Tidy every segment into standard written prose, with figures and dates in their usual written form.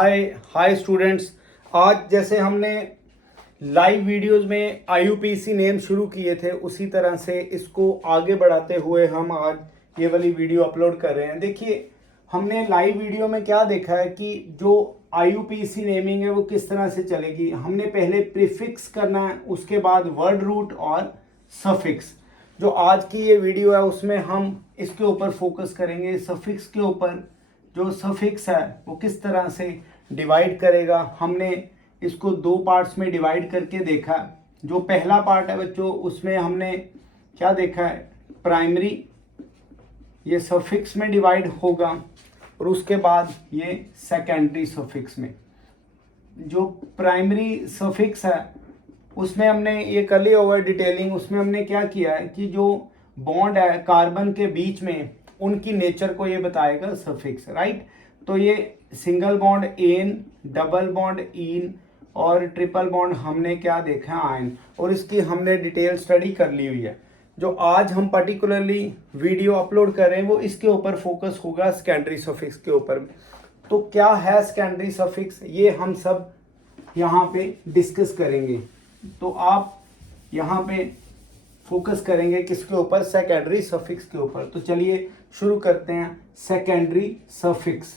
Hi students. आज जैसे हमने लाइव वीडियोस में आईयूपीएसी नेम शुरू किए थे, उसी तरह से इसको आगे बढ़ाते हुए हम आज ये वाली वीडियो अपलोड कर रहे हैं। देखिए, हमने लाइव वीडियो में क्या देखा है कि जो आईयूपीएसी नेमिंग है वो किस तरह से चलेगी। हमने पहले प्रीफिक्स करना है, उसके बाद वर्ड रूट और सफिक्स। जो आज की ये वीडियो है उसमें हम इसके ऊपर फोकस करेंगे, सफिक्स के ऊपर। जो सफिक्स है वो किस तरह से डिवाइड करेगा, हमने इसको दो पार्ट्स में डिवाइड करके देखा। जो पहला पार्ट है बच्चों, उसमें हमने क्या देखा है, प्राइमरी ये सफिक्स में डिवाइड होगा और उसके बाद ये सेकेंडरी सफिक्स में। जो प्राइमरी सफिक्स है उसमें हमने ये कर लिया हुआ डिटेलिंग। उसमें हमने क्या किया है कि जो बॉन्ड है कार्बन के बीच में, उनकी नेचर को ये बताएगा सफिक्स, राइट। तो ये single bond ane, double bond ene और ट्रिपल बॉन्ड हमने क्या देखा है, आयन, और इसकी हमने डिटेल स्टडी कर ली हुई है। जो आज हम पर्टिकुलरली वीडियो अपलोड कर रहे हैं वो इसके ऊपर फोकस होगा, सेकेंडरी सफिक्स के ऊपर। तो क्या है सेकेंडरी सफिक्स, ये हम सब यहाँ पे डिस्कस करेंगे। तो आप यहाँ पे फोकस करेंगे किसके ऊपर, सेकेंडरी सफिक्स के ऊपर। तो चलिए शुरू करते हैं। सेकेंडरी सफिक्स,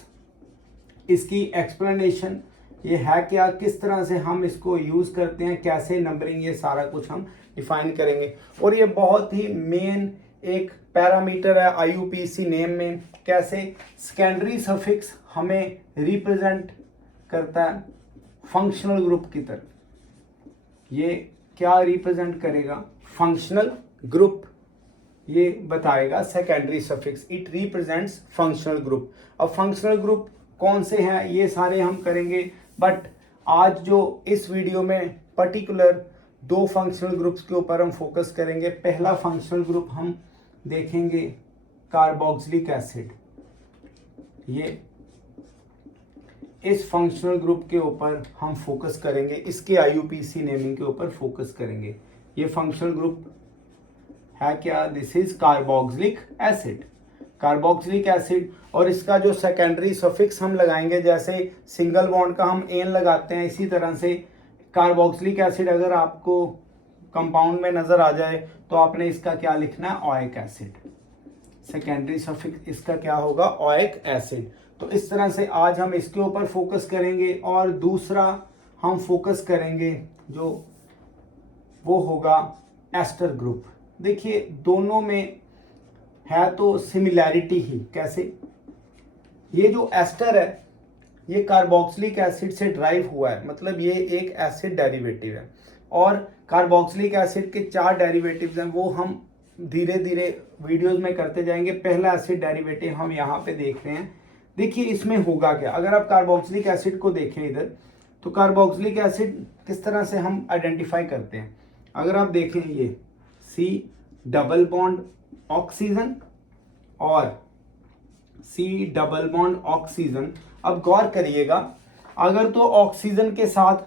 इसकी एक्सप्लेनेशन ये है क्या, किस तरह से हम इसको यूज़ करते हैं, कैसे नंबरिंग, ये सारा कुछ हम डिफाइन करेंगे। और ये बहुत ही मेन एक पैरामीटर है आईयूपीएसी नेम में, कैसे सेकेंडरी सफिक्स हमें रिप्रेजेंट करता है फंक्शनल ग्रुप की तरफ। ये क्या रिप्रेजेंट करेगा, फंक्शनल ग्रुप, ये बताएगा secondary suffix. It represents functional group. अब फंक्शनल ग्रुप कौन से हैं ये सारे हम करेंगे, बट आज जो इस वीडियो में पर्टिकुलर दो फंक्शनल ग्रुप्स के ऊपर हम फोकस करेंगे। पहला फंक्शनल ग्रुप हम देखेंगे कार्बोक्सिलिक एसिड। ये इस फंक्शनल ग्रुप के ऊपर हम फोकस करेंगे, इसके आईयूपीएसी नेमिंग के ऊपर फोकस करेंगे। ये फंक्शनल ग्रुप है क्या, this is carboxylic acid. Carboxylic acid, और इसका जो सेकेंडरी सफिक्स हम लगाएंगे, जैसे सिंगल बॉन्ड का हम एन लगाते हैं, इसी तरह से कार्बोक्सिलिक एसिड अगर आपको कंपाउंड में नजर आ जाए तो आपने इसका क्या लिखना है, ओइक एसिड। सेकेंडरी सफिक्स इसका क्या होगा, ओइक एसिड। तो इस तरह से आज हम इसके ऊपर फोकस करेंगे। और दूसरा हम फोकस करेंगे जो वो होगा एस्टर ग्रुप। देखिए, दोनों में है तो सिमिलैरिटी ही। कैसे, ये जो एस्टर है ये कार्बोक्सिलिक एसिड से ड्राइव हुआ है, मतलब ये एक एसिड डेरिवेटिव है। और कार्बोक्सिलिक एसिड के 4 डेरिवेटिव्स हैं, वो हम धीरे धीरे वीडियोस में करते जाएंगे। पहला एसिड डेरिवेटिव हम यहाँ पे देख रहे हैं। देखिए इसमें होगा क्या, अगर आप कार्बोक्सिलिक एसिड को देखें इधर, तो कार्बोक्सिलिक एसिड किस तरह से हम आइडेंटिफाई करते हैं। अगर आप देखें, ये C डबल बॉन्ड ऑक्सीजन और C डबल बॉन्ड ऑक्सीजन। अब गौर करिएगा, अगर तो ऑक्सीजन के साथ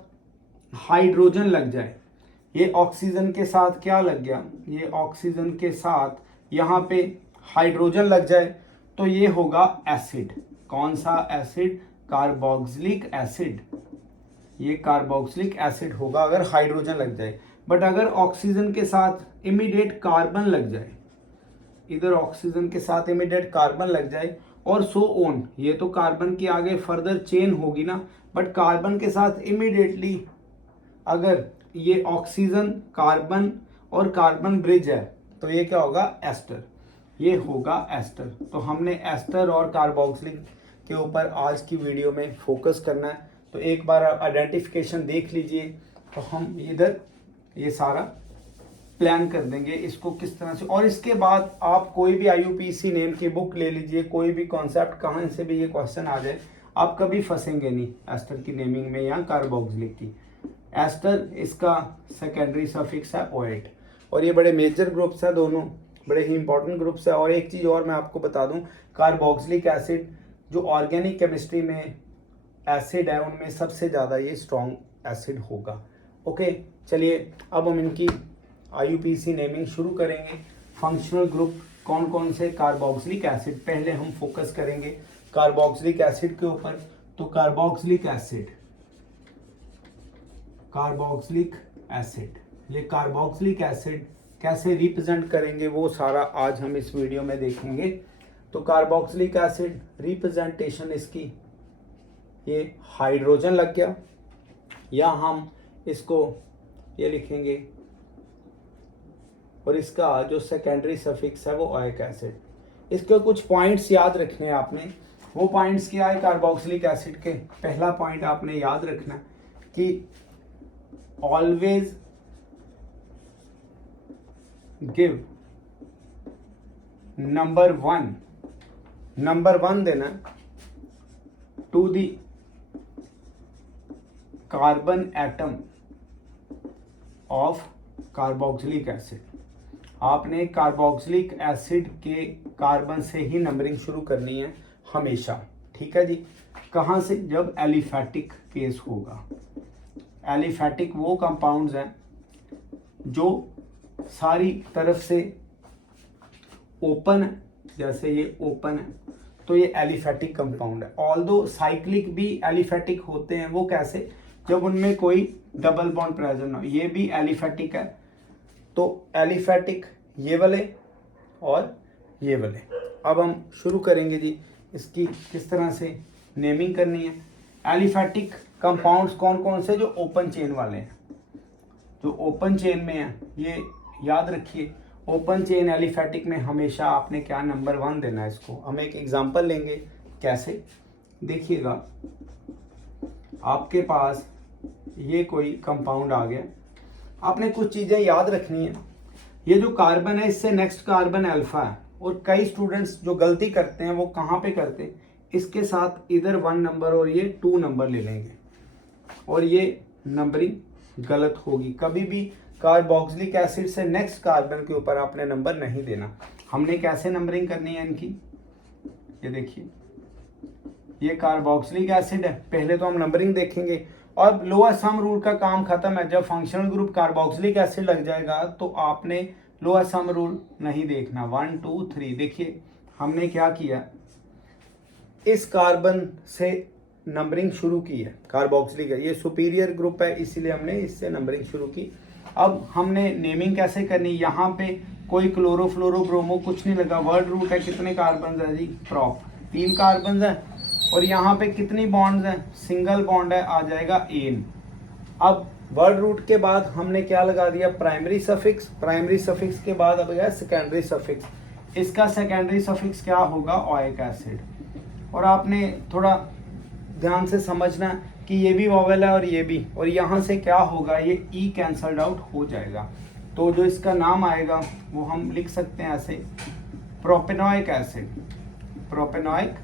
हाइड्रोजन लग जाए, ये ऑक्सीजन के साथ क्या लग गया, ये ऑक्सीजन के साथ यहाँ पे हाइड्रोजन लग जाए, तो ये होगा एसिड। कौन सा एसिड, कार्बोक्सिलिक एसिड। ये कार्बोक्सिलिक एसिड होगा अगर हाइड्रोजन लग जाए। बट अगर ऑक्सीजन के साथ इमीडिएट कार्बन लग जाए, इधर ऑक्सीजन के साथ इमीडिएट कार्बन लग जाए और सो ऑन, ये तो कार्बन की आगे फर्दर चेन होगी ना, बट कार्बन के साथ इमीडिएटली अगर ये ऑक्सीजन, कार्बन और कार्बन ब्रिज है, तो ये क्या होगा, एस्टर। ये होगा एस्टर। तो हमने एस्टर और कार्बोक्सिलिक के ऊपर आज की वीडियो में फोकस करना है। तो एक बार आइडेंटिफिकेशन देख लीजिए, तो हम इधर ये सारा प्लान कर देंगे इसको किस तरह से। और इसके बाद आप कोई भी आईयूपीएसी नेम की बुक ले लीजिए, कोई भी कॉन्सेप्ट कहाँ से भी ये क्वेश्चन आ जाए, आप कभी फंसेंगे नहीं एस्टर की नेमिंग में या कार्बोक्सिलिक की। एस्टर इसका सेकेंडरी सफिक्स है ओएट। और ये बड़े मेजर ग्रुप्स हैं, दोनों बड़े ही इंपॉर्टेंट ग्रुप्स है। और एक चीज़ और मैं आपको बता दूं, कार्बोक्सिलिक एसिड जो ऑर्गेनिक केमिस्ट्री में एसिड है उनमें सबसे ज़्यादा ये स्ट्रॉन्ग एसिड होगा। ओके, चलिए अब हम इनकी आईयूपीएसी नेमिंग शुरू करेंगे। फंक्शनल ग्रुप कौन कौन से, कार्बोक्सिलिक एसिड, पहले हम फोकस करेंगे कार्बोक्सिलिक एसिड के ऊपर। तो कार्बोक्सिलिक एसिड, कार्बोक्सिलिक एसिड, ये कार्बोक्सिलिक एसिड कैसे रिप्रेजेंट करेंगे वो सारा आज हम इस वीडियो में देखेंगे। तो कार्बोक्सिलिक एसिड रिप्रेजेंटेशन इसकी, ये हाइड्रोजन लग गया, या हम इसको ये लिखेंगे, और इसका जो सेकेंडरी सफिक्स है वो ओइक एसिड। इसके कुछ पॉइंट्स याद रखने हैं आपने। वो पॉइंट्स क्या है कार्बोक्सिलिक एसिड के? पहला पॉइंट आपने याद रखना कि ऑलवेज गिव नंबर वन देना to the carbon atom of carboxylic acid. आपने कार्बोक्सिलिक एसिड के कार्बन से ही नंबरिंग शुरू करनी है हमेशा, ठीक है जी। कहाँ से? जब एलिफेटिक केस होगा। एलिफेटिक वो कंपाउंड्स हैं जो सारी तरफ से ओपन है, जैसे ये ओपन है तो ये एलिफेटिक कंपाउंड है। ऑल्दो साइक्लिक भी एलिफेटिक होते हैं, वो कैसे? जब उनमें कोई डबल बॉन्ड प्रेजेंट हो। ये भी एलिफेटिक है, तो एलिफेटिक ये वाले और ये वाले। अब हम शुरू करेंगे जी इसकी किस तरह से नेमिंग करनी है। एलिफेटिक कंपाउंड्स कौन कौन से? जो ओपन चेन वाले हैं, जो ओपन चेन में है, ये याद रखिए। ओपन चेन एलिफेटिक में हमेशा आपने क्या नंबर 1 देना है इसको। हम एक एग्जांपल लेंगे, कैसे देखिएगा। आपके पास ये कोई कंपाउंड आ गया, आपने कुछ चीज़ें याद रखनी है। ये जो कार्बन है इससे नेक्स्ट कार्बन अल्फा है, और कई स्टूडेंट्स जो गलती करते हैं वो कहाँ पे करते हैं, इसके साथ इधर 1 नंबर और ये 2 नंबर ले लेंगे, और ये नंबरिंग गलत होगी। कभी भी कार्बोक्सिलिक एसिड से नेक्स्ट कार्बन के ऊपर आपने नंबर नहीं देना। हमने कैसे नंबरिंग करनी है इनकी, ये देखिए, ये कार्बोक्सिलिक एसिड है। पहले तो हम नंबरिंग देखेंगे, और लोअर सम रूल का काम खत्म है। जब फंक्शनल ग्रुप कार्बोक्सिलिक एसिड लग जाएगा तो आपने लोअर सम रूल नहीं देखना। 1 2 3 देखिए हमने क्या किया, इस कार्बन से नंबरिंग शुरू की है। कार्बोक्सिलिक है, ये सुपीरियर ग्रुप है इसीलिए हमने इससे नंबरिंग शुरू की। अब हमने नेमिंग कैसे करनी, यहाँ पे कोई क्लोरो फ्लोरो ब्रोमो कुछ नहीं लगा। वर्ड रूट है, कितने कार्बन है जी? प्रॉप 3 कार्बन है, और यहाँ पे कितनी बॉन्ड्स हैं? सिंगल बॉन्ड है, आ जाएगा एन। अब वर्ड रूट के बाद हमने क्या लगा दिया? Primary suffix. प्राइमरी सफिक्स के बाद अब गया सेकेंडरी सफिक्स। इसका सेकेंडरी सफिक्स क्या होगा? Oic acid. और आपने थोड़ा ध्यान से समझना कि ये भी वॉवेल है और ये भी, और यहाँ से क्या होगा, ये ई कैंसल्ड आउट हो जाएगा। तो जो इसका नाम आएगा वो हम लिख सकते हैं ऐसे, propanoic acid. Propanoic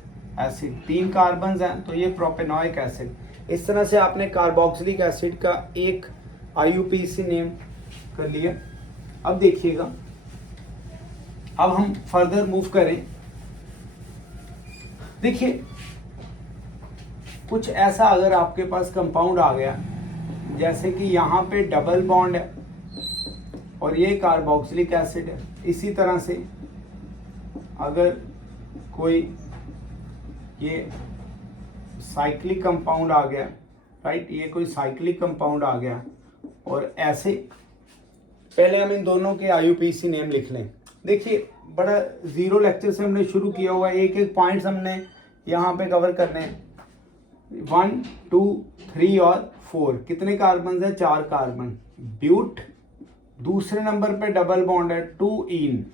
acid, 3 carbon हैं तो ये प्रोपेनोइक एसिड। इस तरह से आपने कार्बोक्सिलिक एसिड का एक IUPAC नेम कर लिया। अब देखिएगा, अब हम फर्दर मूव करें। देखिए कुछ ऐसा अगर आपके पास कंपाउंड आ गया, जैसे कि यहाँ पे डबल बॉन्ड है और ये कार्बोक्सिलिक एसिड है। इसी तरह से अगर कोई ये साइक्लिक कंपाउंड आ गया, राइट, ये कोई साइक्लिक कंपाउंड आ गया, और ऐसे पहले हम इन दोनों के IUPAC नेम लिख लें। देखिए बड़ा 0 लेक्चर से हमने शुरू किया हुआ है, एक एक पॉइंट्स हमने यहाँ पे कवर करने हैं। 1 2 3 और 4 कितने कार्बन है? 4 कार्बन। ब्यूट, दूसरे नंबर पे डबल बॉन्ड है 2 इन,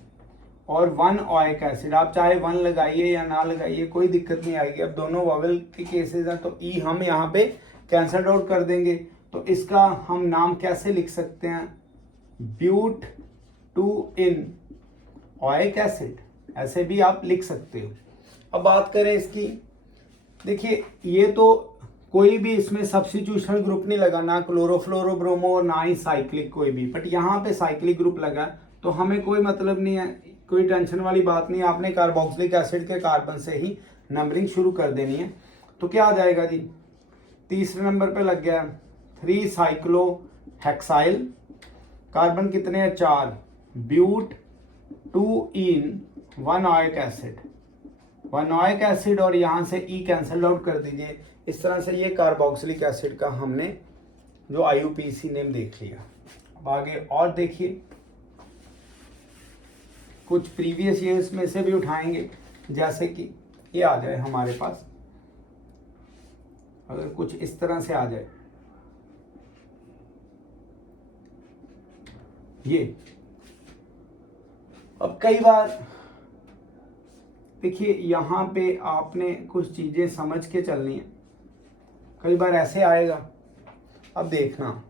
और 1 ओइक एसिड। आप चाहे 1 लगाइए या ना लगाइए, कोई दिक्कत नहीं आएगी। अब दोनों वॉवेल के केसेस हैं तो ई हम यहाँ पे कैंसल आउट कर देंगे। तो इसका हम नाम कैसे लिख सकते हैं? ब्यूट 2 इन ओइक एसिड, ऐसे भी आप लिख सकते हो। अब बात करें इसकी, देखिए ये तो कोई भी इसमें सब्स्टिट्यूशनल ग्रुप नहीं लगा, ना क्लोरोफ्लोरोब्रोमो ना ही साइक्लिक कोई भी, बट यहाँ पे साइक्लिक ग्रुप लगा तो हमें कोई मतलब नहीं है, कोई टेंशन वाली बात नहीं। आपने कार्बोक्सिलिक एसिड के कार्बन से ही नंबरिंग शुरू कर देनी है। तो क्या आ जाएगा जी? तीसरे नंबर पे लग गया 3 साइक्लोहेक्साइल, कार्बन कितने हैं? 4, ब्यूट 2 इन 1 ओइक एसिड, वानोइक एसिड और यहाँ से ई कैंसल आउट कर दीजिए। इस तरह से ये कार्बोक्सिलिक एसिड का हमने जो IUPAC नेम देख लिया। अब आगे और देखिए, कुछ प्रीवियस ईयर्स में से भी उठाएंगे, जैसे कि ये आ जाए हमारे पास, अगर कुछ इस तरह से आ जाए, ये अब कई बार देखिए यहाँ पे आपने कुछ चीजें समझ के चलनी है। कई बार ऐसे आएगा, अब देखना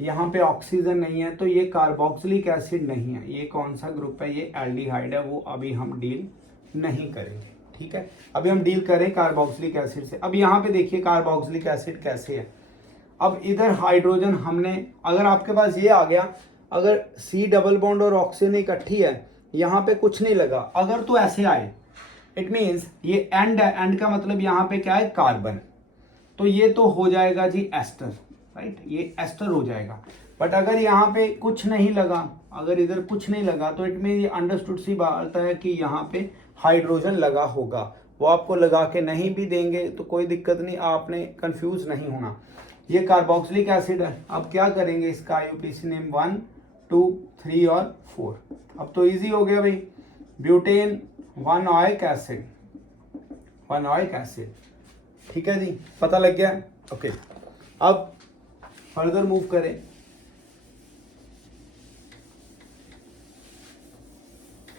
यहाँ पे ऑक्सीजन नहीं है तो ये कार्बोक्सिलिक एसिड नहीं है, ये कौन सा ग्रुप है, ये एल्डिहाइड है, वो अभी हम डील नहीं करेंगे। ठीक है, अभी हम डील करें कार्बोक्सिलिक एसिड से। अब यहाँ पे देखिए कार्बोक्सिलिक एसिड कैसे है। अब इधर हाइड्रोजन हमने, अगर आपके पास ये आ गया, अगर C डबल बॉन्ड और ऑक्सीजन इकट्ठी है, यहाँ पे कुछ नहीं लगा, अगर तो ऐसे आए, इट मीन्स ये एंड है, एंड का मतलब यहाँ पे क्या है, कार्बन, तो ये तो हो जाएगा जी एस्टर, राइट, ये एस्टर हो जाएगा। बट अगर यहाँ पे कुछ नहीं लगा, अगर इधर कुछ नहीं लगा, तो इट मीन ये अंडरस्टूड सी बात है कि यहाँ पे हाइड्रोजन लगा होगा। वो आपको लगा के नहीं भी देंगे तो कोई दिक्कत नहीं, आपने कंफ्यूज नहीं होना। ये कार्बोक्सिलिक एसिड है। अब क्या करेंगे, इसका IUPAC नेम 1, 2, 3 और 4। अब तो इजी हो गया भाई, ब्यूटेन वानोइक एसिड, वानोइक एसिड। ठीक है जी, पता लग गया। ओके, अब फर्दर मूव करें।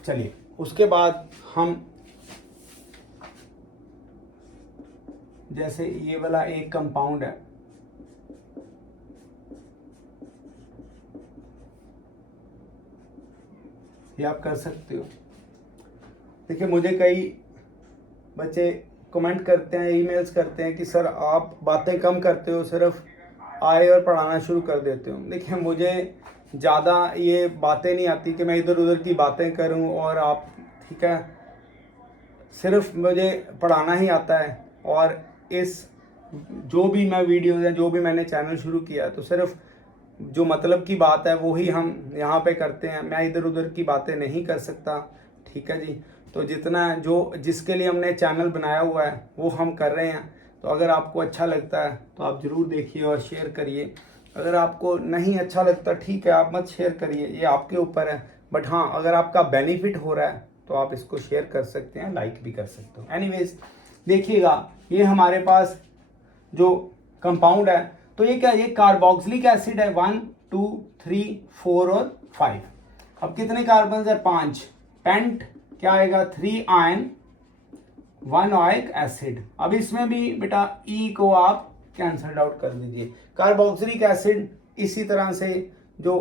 चलिए, उसके बाद हम जैसे ये वाला एक कंपाउंड है, ये आप कर सकते हो। देखिए, मुझे कई बच्चे कमेंट करते हैं, ईमेल्स करते हैं कि सर आप बातें कम करते हो, सिर्फ आए और पढ़ाना शुरू कर देते हो। देखिए, मुझे ज़्यादा ये बातें नहीं आती कि मैं इधर उधर की बातें करूं और आप, ठीक है, सिर्फ मुझे पढ़ाना ही आता है। और इस जो भी मैं वीडियोज़ हैं, जो भी मैंने चैनल शुरू किया, तो सिर्फ जो मतलब की बात है वो ही हम यहाँ पे करते हैं। मैं इधर उधर की बातें नहीं कर सकता। ठीक है जी, तो जितना जो जिसके लिए हमने चैनल बनाया हुआ है वो हम कर रहे हैं। तो अगर आपको अच्छा लगता है तो आप ज़रूर देखिए और शेयर करिए। अगर आपको नहीं अच्छा लगता, ठीक है, आप मत शेयर करिए, ये आपके ऊपर है। बट हाँ, अगर आपका बेनिफिट हो रहा है तो आप इसको शेयर कर सकते हैं, लाइक भी कर सकते हो। एनीवेज, देखिएगा, ये हमारे पास जो कंपाउंड है, तो ये क्या, ये कार्बोक्सिलिक एसिड है, 1, 2, 3, 4 और 5। अब कितने कार्बन है, 5। पेंट क्या आएगा, 3 आयन वानोइक एसिड। अब इसमें भी बेटा ई को आप कैंसल आउट कर दीजिए। कार्बोक्सिलिक एसिड इसी तरह से जो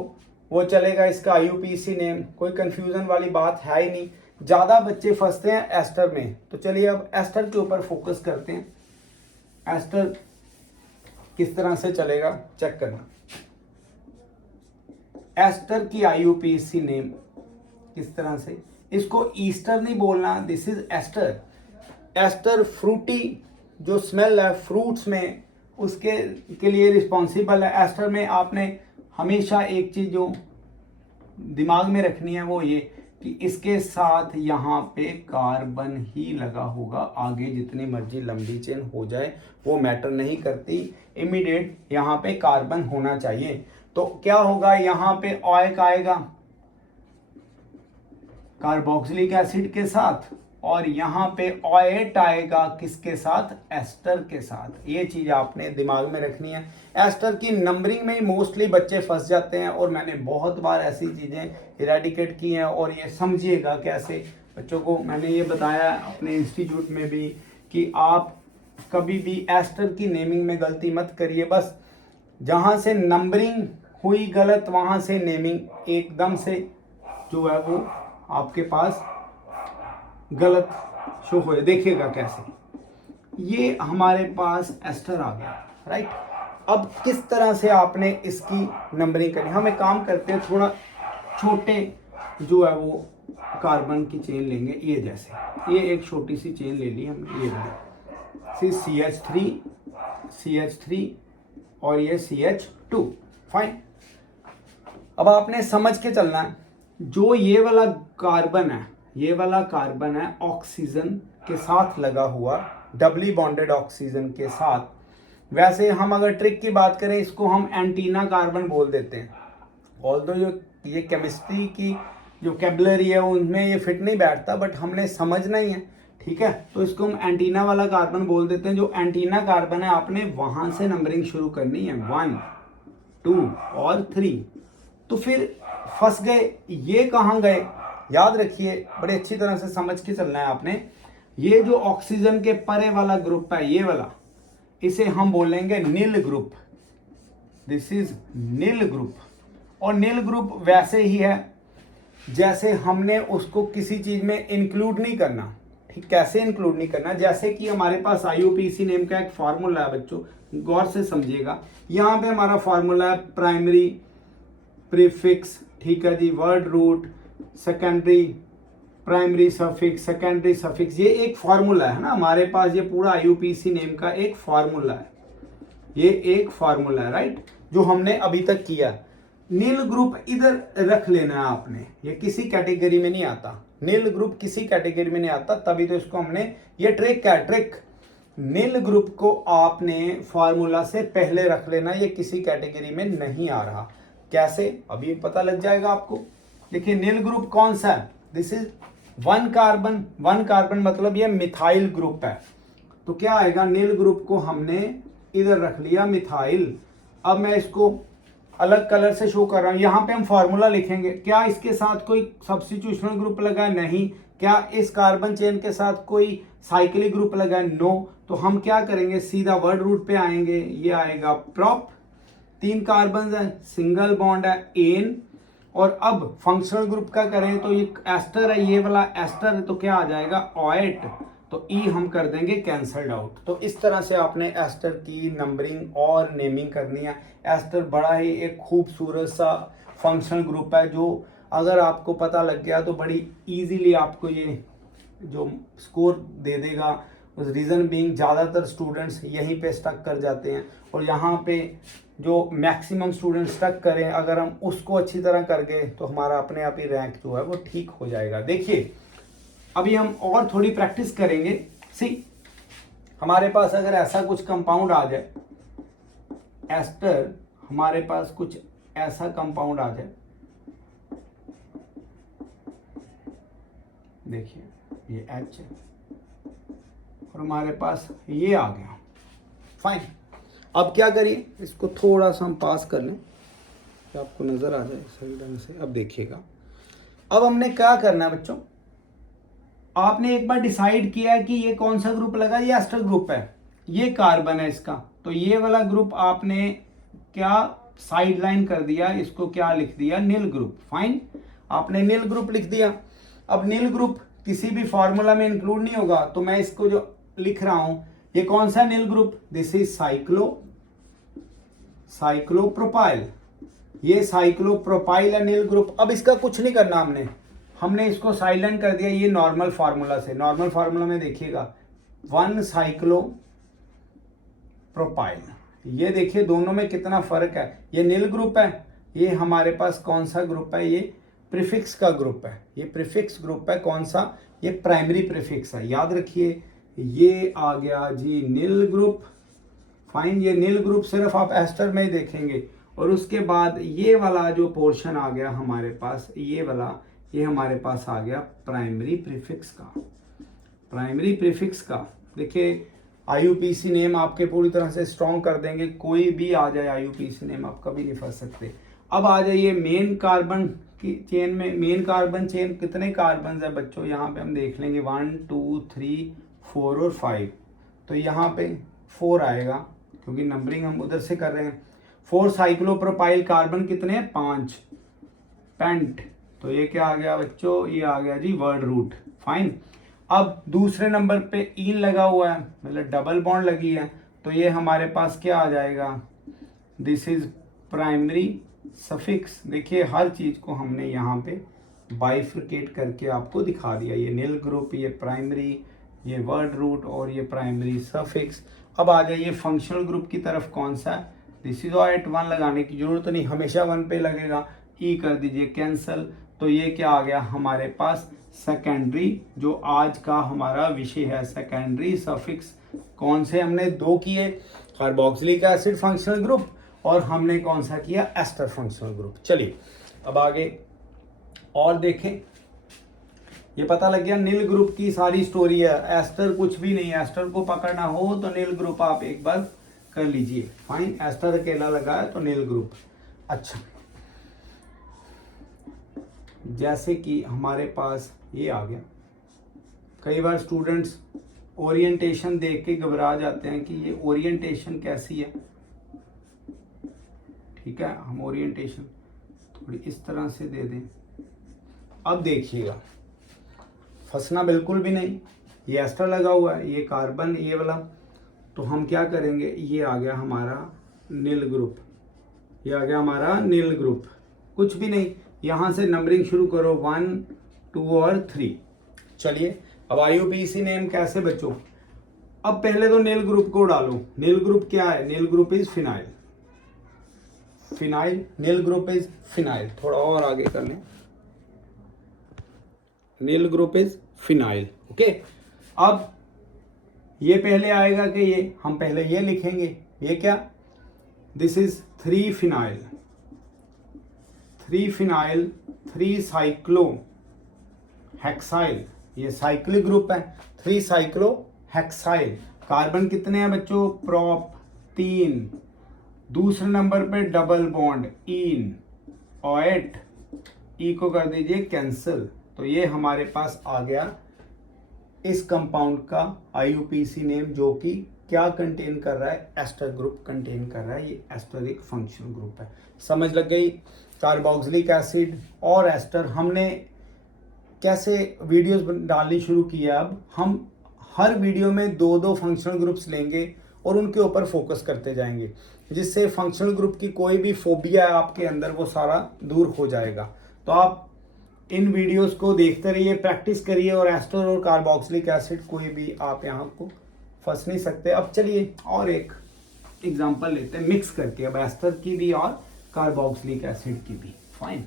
वो चलेगा, इसका IUPAC नेम, कोई कंफ्यूजन वाली बात है ही नहीं। ज़्यादा बच्चे फंसते हैं एस्टर में, तो चलिए अब एस्टर के ऊपर फोकस करते हैं। एस्टर किस तरह से चलेगा चेक करना। एस्टर की IUPAC नेम किस तरह से, इसको ईस्टर नहीं बोलना, this is ester. Ester fruity जो स्मेल है फ्रूट्स में, उसके के लिए रिस्पॉन्सिबल है। एस्टर में आपने हमेशा एक चीज जो दिमाग में रखनी है वो ये कि इसके साथ यहाँ पे कार्बन ही लगा होगा। आगे जितनी मर्जी लंबी चेन हो जाए वो मैटर नहीं करती, इमीडिएट यहाँ पे कार्बन होना चाहिए। तो क्या होगा, यहाँ पे ऑयक आएगा कार्बोक्सिलिक एसिड के साथ, और यहाँ पे ऑएट आएगा किसके साथ, एस्टर के साथ। ये चीज आपने दिमाग में रखनी है। एस्टर की नंबरिंग में मोस्टली बच्चे फंस जाते हैं, और मैंने बहुत बार ऐसी चीजें इरेडिकेट की हैं। और ये समझिएगा कैसे, बच्चों को मैंने ये बताया अपने इंस्टीट्यूट में भी कि आप कभी भी एस्टर की नेमिंग में गलती मत करिए। बस जहाँ से नंबरिंग हुई गलत, वहाँ से नेमिंग एकदम से जो है वो आपके पास गलत शो हो। देखिएगा कैसे, ये हमारे पास एस्टर आ गया, राइट। अब किस तरह से आपने इसकी नंबरिंग करनी, हम एक काम करते हैं, थोड़ा छोटे जो है वो कार्बन की चेन लेंगे। ये जैसे ये एक छोटी सी चेन ले ली हमने, ये CH3 और ये CH2, फाइन। अब आपने समझ के चलना है, जो ये वाला कार्बन है, ये वाला कार्बन है ऑक्सीजन के साथ लगा हुआ, डबली बॉन्डेड ऑक्सीजन के साथ। वैसे हम अगर ट्रिक की बात करें, इसको हम एंटीना कार्बन बोल देते हैं। ऑल्दो ये केमिस्ट्री की जो कैबलरी है उनमें ये फिट नहीं बैठता, बट हमने समझना ही है, ठीक है। तो इसको हम एंटीना वाला कार्बन बोल देते हैं। जो एंटीना कार्बन है, आपने वहां से नंबरिंग शुरू करनी है, 1 2 और 3। तो फिर फंस गए, ये कहाँ गए, याद रखिए, बड़े अच्छी तरह से समझ के चलना है आपने। ये जो ऑक्सीजन के परे वाला ग्रुप है, ये वाला, इसे हम बोलेंगे नील ग्रुप। दिस इज नील ग्रुप। और नील ग्रुप वैसे ही है जैसे हमने उसको किसी चीज में इंक्लूड नहीं करना, ठीक। कैसे इंक्लूड नहीं करना, जैसे कि हमारे पास IUPAC नेम का एक फॉर्मूला है बच्चों, गौर से समझिएगा। यहाँ पे हमारा फॉर्मूला है प्राइमरी प्रीफिक्स, ठीक है जी, word root, secondary primary suffix, secondary suffix. ये एक फॉर्मूला है ना हमारे पास, ये पूरा IUPAC नेम का एक फॉर्मूला है, ये एक फॉर्मूला है, राइट, जो हमने अभी तक किया। नील ग्रुप इधर रख लेना है आपने, ये किसी कैटेगरी में नहीं आता, नील ग्रुप किसी कैटेगरी में नहीं आता, तभी तो इसको हमने, ये ट्रिक क्या है, ट्रिक, नील ग्रुप को आपने फॉर्मूला से पहले रख लेना, ये किसी कैटेगरी में नहीं आ रहा। कैसे, अभी पता लग जाएगा आपको। देखिए नील ग्रुप कौन सा है, दिस इज 1 कार्बन, 1 कार्बन मतलब ये मिथाइल ग्रुप है। तो क्या आएगा, नील ग्रुप को हमने इधर रख लिया, मिथाइल। अब मैं इसको अलग कलर से शो कर रहा हूं, यहां पे हम फॉर्मूला लिखेंगे। क्या इसके साथ कोई सब्स्टिट्यूशनल ग्रुप लगा है, नहीं। क्या इस कार्बन चेन के साथ कोई साइक्लिक ग्रुप लगा है, नो। तो हम क्या करेंगे, सीधा वर्ड रूट पे आएंगे, ये आएगा प्रॉप, 3 कार्बन है, सिंगल बॉन्ड है, एन। और अब फंक्शनल ग्रुप का करें तो ये एस्टर है, ये वाला एस्टर है, तो क्या आ जाएगा, ऑएट। तो ई हम कर देंगे कैंसल्ड आउट। तो इस तरह से आपने एस्टर की नंबरिंग और नेमिंग करनी है। एस्टर बड़ा ही एक खूबसूरत सा फंक्शनल ग्रुप है, जो अगर आपको पता लग गया तो बड़ी इजीली आपको ये जो स्कोर दे देगा। उस रीज़न बीइंग ज़्यादातर स्टूडेंट्स यहीं पे स्टक कर जाते हैं, और यहाँ पे जो मैक्सिमम स्टूडेंट्स स्टक करें, अगर हम उसको अच्छी तरह कर गए तो हमारा अपने आप ही रैंक जो है वो ठीक हो जाएगा। देखिए अभी हम और थोड़ी प्रैक्टिस करेंगे। सी, हमारे पास अगर ऐसा कुछ कंपाउंड आ जाए, एस्टर, हमारे पास कुछ ऐसा कंपाउंड आ जाए, देखिए ये H है और हमारे पास ये आ गया, फाइन। अब क्या करिए, इसको थोड़ा सा हम पास कर लें कि आपको नजर आ जाए सही ढंग से। अब देखिएगा, अब हमने क्या करना है बच्चों, आपने एक बार डिसाइड किया है कि ये कौन सा ग्रुप लगा, ये एस्टर ग्रुप है, ये कार्बन है इसका, तो ये वाला ग्रुप आपने क्या साइड लाइन कर दिया, इसको क्या लिख दिया, नील ग्रुप। फाइन, आपने नील ग्रुप लिख दिया। अब नील ग्रुप किसी भी फॉर्मूला में इंक्लूड नहीं होगा, तो मैं इसको जो लिख रहा हूं, ये कौन सा नील ग्रुप, दिस इज साइक्लोप्रोपाइल, ये साइक्लोप्रोपाइल है नील ग्रुप। अब इसका कुछ नहीं करना हमने इसको साइलेंट कर दिया, ये नॉर्मल फार्मूला से। नॉर्मल फार्मूला में देखिएगा 1 साइक्लोप्रोपाइल, ये देखिए दोनों में कितना फर्क है। ये नील ग्रुप है, ये हमारे पास कौन सा ग्रुप है, ये प्रीफिक्स का ग्रुप है। ये प्रीफिक्स ग्रुप है, कौन सा, ये प्राइमरी प्रीफिक्स है, याद रखिए। ये आ गया जी नील ग्रुप, फाइन। ये नील ग्रुप सिर्फ आप एस्टर में ही देखेंगे। और उसके बाद ये वाला जो पोर्शन आ गया हमारे पास, ये वाला, ये हमारे पास आ गया प्राइमरी प्रीफिक्स का। प्राइमरी प्रीफिक्स का देखिए IUPAC नेम आपके पूरी तरह से स्ट्रॉन्ग कर देंगे, कोई भी आ जाए IUPAC नेम, आप कभी नहीं फंस सकते। अब आ जाइए मेन कार्बन की चेन में। मेन कार्बन चेन कितने कार्बन है बच्चों, यहाँ पे हम देख लेंगे 1 2 3 4 और 5। तो यहाँ पे 4 आएगा क्योंकि नंबरिंग हम उधर से कर रहे हैं। 4 साइक्लोप्रोपाइल कार्बन कितने हैं, 5 पेंट। तो ये क्या आ गया बच्चों, ये आ गया जी वर्ड रूट, फाइन। अब दूसरे नंबर पे ईन लगा हुआ है, मतलब डबल बॉन्ड लगी है, तो ये हमारे पास क्या आ जाएगा, दिस इज प्राइमरी सफिक्स। देखिए हर चीज को हमने यहाँ पे बाइफ्रिकेट करके आपको दिखा दिया, ये नील ग्रुप, ये प्राइमरी, ये वर्ड रूट और ये प्राइमरी सफिक्स। अब आ जाइए फंक्शनल ग्रुप की तरफ, कौन सा है, दिस इज ऑट। 1 लगाने की जरूरत नहीं, हमेशा 1 पे लगेगा। ई कर दीजिए कैंसल, तो ये क्या आ गया हमारे पास सेकेंडरी, जो आज का हमारा विषय है, सेकेंडरी सफिक्स कौन से हमने दो किए, कार्बोक्सिलिक एसिड फंक्शनल ग्रुप और हमने कौन सा किया, एस्टर फंक्शनल ग्रुप। चलिए अब आगे और देखें। ये पता लग गया नील ग्रुप की सारी स्टोरी है, एस्टर कुछ भी नहीं। एस्टर को पकड़ना हो तो नील ग्रुप आप एक बार कर लीजिए। फाइन, एस्टर अकेला लगा है तो नील ग्रुप। अच्छा, जैसे कि हमारे पास ये आ गया, कई बार स्टूडेंट्स ओरिएंटेशन देख के घबरा जाते हैं कि ये ओरिएंटेशन कैसी है। ठीक है, हम ओरिएंटेशन थोड़ी इस तरह से दे दें। अब देखिएगा, फंसना बिल्कुल भी नहीं, ये एस्टर लगा हुआ है, ये कार्बन ये वाला, तो हम क्या करेंगे, ये आ गया हमारा नील ग्रुप, ये आ गया हमारा नील ग्रुप। कुछ भी नहीं, यहाँ से नंबरिंग शुरू करो 1 2 और 3। चलिए अब IUPAC नेम कैसे बच्चों, अब पहले तो नील ग्रुप को डालो। नील ग्रुप क्या है, नील ग्रुप इज फिनाइल, फिनाइल, नील ग्रुप इज फिनाइल। थोड़ा और आगे कर लें, नील ग्रुप इज फिनाइल। ओके, अब ये पहले आएगा कि ये, हम पहले ये लिखेंगे, ये क्या, this is 3 phenyl, 3 phenyl 3 cyclo hexyl, ये साइक्लिक ग्रुप है, 3 साइक्लो हेक्साइल। कार्बन कितने हैं बच्चों, प्रॉप 3, दूसरे नंबर पे डबल बॉन्ड इन, OH, ई को कर दीजिए कैंसिल। तो ये हमारे पास आ गया इस कंपाउंड का IUPAC नेम, जो कि क्या कंटेन कर रहा है, एस्टर ग्रुप कंटेन कर रहा है। ये एस्टर एक फंक्शनल ग्रुप है। समझ लग गई। कार्बोक्सिलिक एसिड और एस्टर हमने कैसे वीडियोस डालनी शुरू की है। अब हम हर वीडियो में 2-2 फंक्शनल ग्रुप्स लेंगे और उनके ऊपर फोकस करते जाएंगे, जिससे फंक्शनल ग्रुप की कोई भी फोबिया है आपके अंदर वो सारा दूर हो जाएगा। तो आप इन वीडियोस को देखते रहिए, प्रैक्टिस करिए, और एस्टर और कार्बोक्सिलिक एसिड कोई भी आप यहाँ को फंस नहीं सकते। अब चलिए और एक एग्जांपल लेते हैं मिक्स करके, अब एस्टर की भी और कार्बोक्सिलिक एसिड की भी। फाइन,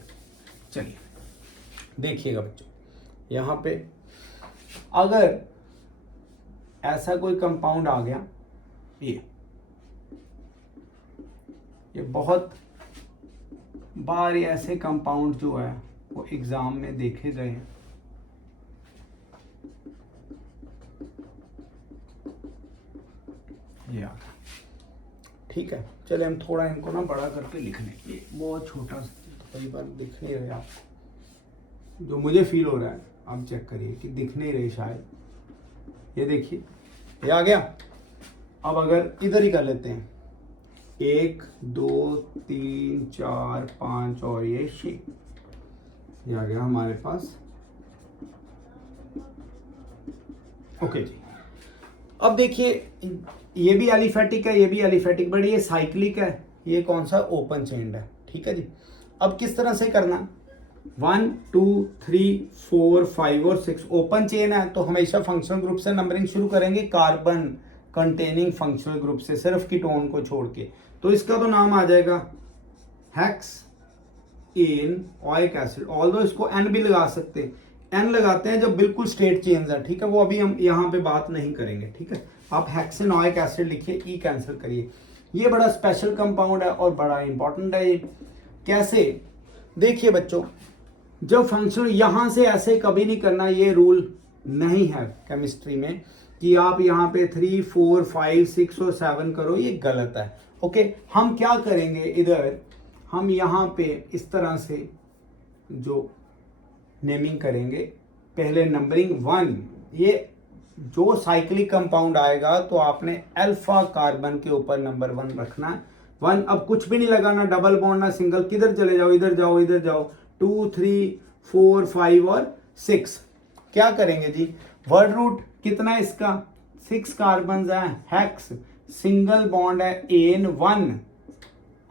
चलिए देखिएगा बच्चों, यहाँ पे अगर ऐसा कोई कंपाउंड आ गया, ये बहुत बार ऐसे कंपाउंड जो है वो एग्जाम में देखे गए हैं। ये आ गया, ठीक है। चले हम थोड़ा इनको ना बड़ा करके लिख लें, ये बहुत छोटा सा तो कई बार दिख नहीं रहे आपको, जो मुझे फील हो रहा है आप चेक करिए कि दिख नहीं रहे शायद। ये देखिए, ये आ गया। अब अगर इधर ही कर लेते हैं, 1 2 3 4 5 और ये 6, ये आ गया हमारे पास। ओके जी, अब देखिए ये भी एलिफेटिक है, ये भी एलिफेटिक, बट ये साइक्लिक है, ये कौन सा, ओपन चेन्ड है। ठीक है जी, अब किस तरह से करना, 1 2 3 4 5 और 6 ओपन चेन है, तो हमेशा फंक्शनल ग्रुप से नंबरिंग शुरू करेंगे, कार्बन कंटेनिंग फंक्शनल ग्रुप से, सिर्फ कीटोन को छोड़ के। तो इसका तो नाम आ जाएगा hexanoic acid. Although इसको एन भी लगा सकते हैं, एन लगाते हैं जब बिल्कुल स्टेट चेंज है। ठीक है, वो अभी हम यहाँ पे बात नहीं करेंगे। ठीक है, आप हेक्सेनोइक एसिड लिखिए, ई कैंसिल करिए। ये बड़ा स्पेशल कंपाउंड है और बड़ा इंपॉर्टेंट है। ये कैसे, देखिए बच्चों, जब फंक्शन यहां से ऐसे कभी नहीं करना, ये रूल नहीं है केमिस्ट्री में कि आप यहाँ पे 3 4 5 6 और 7 करो, ये गलत है। ओके, हम क्या करेंगे, इधर हम यहाँ पे इस तरह से जो नेमिंग करेंगे, पहले नंबरिंग 1, ये जो साइक्लिक कंपाउंड आएगा तो आपने अल्फा कार्बन के ऊपर नंबर 1 रखना है। 1, अब कुछ भी नहीं लगाना, डबल बॉन्ड ना सिंगल, किधर चले जाओ, इधर जाओ, इधर जाओ, 2 3 4 5 और 6। क्या करेंगे जी, वर्ड रूट कितना है इसका, 6 कार्बन है, हेक्स, सिंगल बॉन्ड है N1।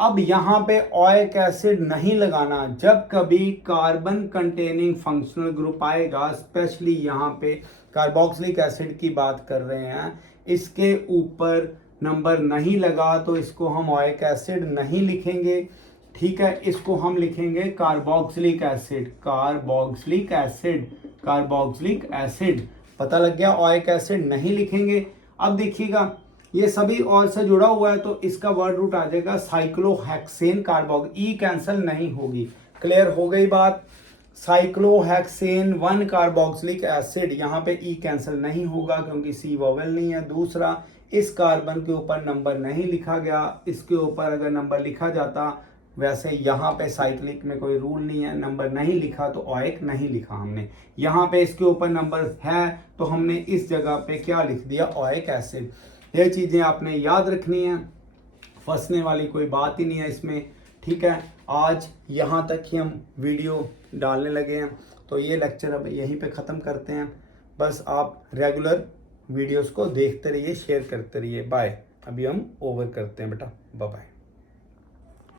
अब यहाँ पे ओइक एसिड नहीं लगाना, जब कभी कार्बन कंटेनिंग फंक्शनल ग्रुप आएगा, स्पेशली यहाँ पे कार्बोक्सिलिक एसिड की बात कर रहे हैं, इसके ऊपर नंबर नहीं लगा तो इसको हम ओइक एसिड नहीं लिखेंगे। ठीक है, इसको हम लिखेंगे carboxylic acid, carboxylic acid, carboxylic acid. पता लग गया, ओइक एसिड नहीं लिखेंगे। अब देखिएगा ये सभी और से जुड़ा हुआ है तो इसका वर्ड रूट आ जाएगा साइक्लोहेक्सेन कार्बोक्स, ई कैंसिल नहीं होगी। क्लियर हो गई बात। साइक्लोहेक्सेन 1 कार्बोक्सिलिक एसिड, यहाँ पे ई कैंसिल नहीं होगा क्योंकि सी वोवेल नहीं है। दूसरा, इस कार्बन के ऊपर नंबर नहीं लिखा गया, इसके ऊपर अगर नंबर लिखा जाता, वैसे यहाँ पे साइक्लिक में कोई रूल नहीं है, नंबर नहीं लिखा तो ओइक नहीं लिखा हमने। यहाँ पे इसके ऊपर नंबर है तो हमने इस जगह पे क्या लिख दिया, ओइक एसिड। ये चीज़ें आपने याद रखनी है, फंसने वाली कोई बात ही नहीं है इसमें। ठीक है, आज यहाँ तक ही हम वीडियो डालने लगे हैं, तो ये लेक्चर अब यहीं पे ख़त्म करते हैं। बस आप रेगुलर वीडियोस को देखते रहिए, शेयर करते रहिए। बाय। अभी हम ओवर करते हैं बेटा, बाय बाय।